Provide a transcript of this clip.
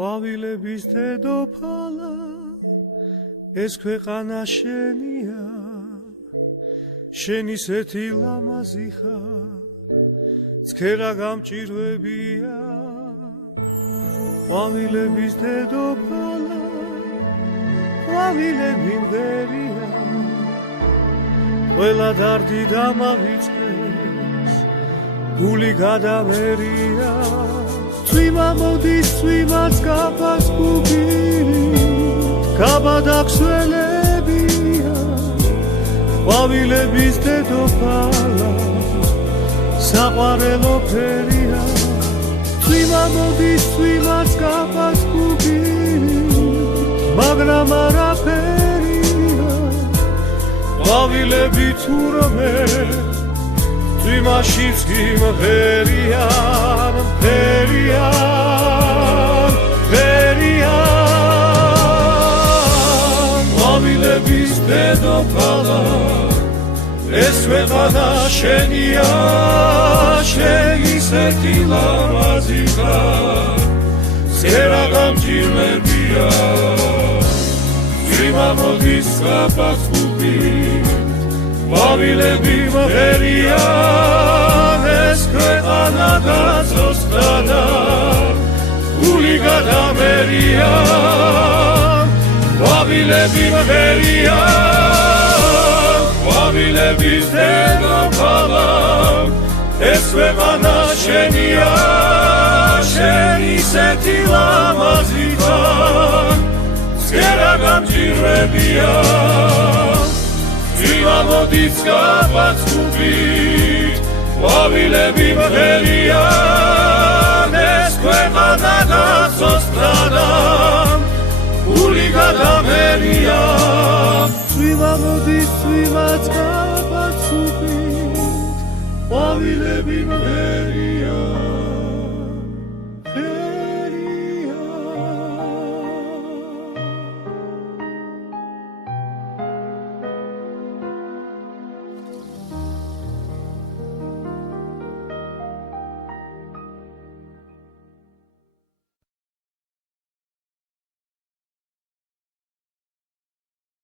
ყვავილების დედოფალა ეს ქვეყანა შენია შენ ისეთი ლამაზი ხარ ცქერა გამჭირვებია ყვავილების დედოფალა ყვავილები მღერია ყველა დარდი დამავიწყეს გული გადამერია წვიმა მოდის წვიმას კაფას გუგირით გაბადაქსველებია ყვავილების დედოფალა საყვარელო ფერია წვიმა მოდის წვიმას კაფას გუგირით მაგრამ არაფერია ყვავილები თურმე წვიმაშიც კი მღერიან მღერიან მღერიან ყვავილების დედოფალა ეს ქვეყანა შენია შენ ისეთი ლამაზი ხარ ცერა გამჭირვებია წვიმა მოდის კაფას გუგირით ყვავილები მღერიან ეს ქვეყანა გაწოსდა გული გადამერია ყვავილები მღერიან ყვავილების დედოფალა ეს ქვეყანა შენია შენ ისეთი ლამაზი ხარ ცერა გამჭირვებია წვიმა მოდის კაფას გუგირით ყვავილები მღერიან ეს ქვეყანა გაწოსდა გული გადამერია წვიმა მოდის წვიმაც კაფას გუგირით ყვავილები მღერიან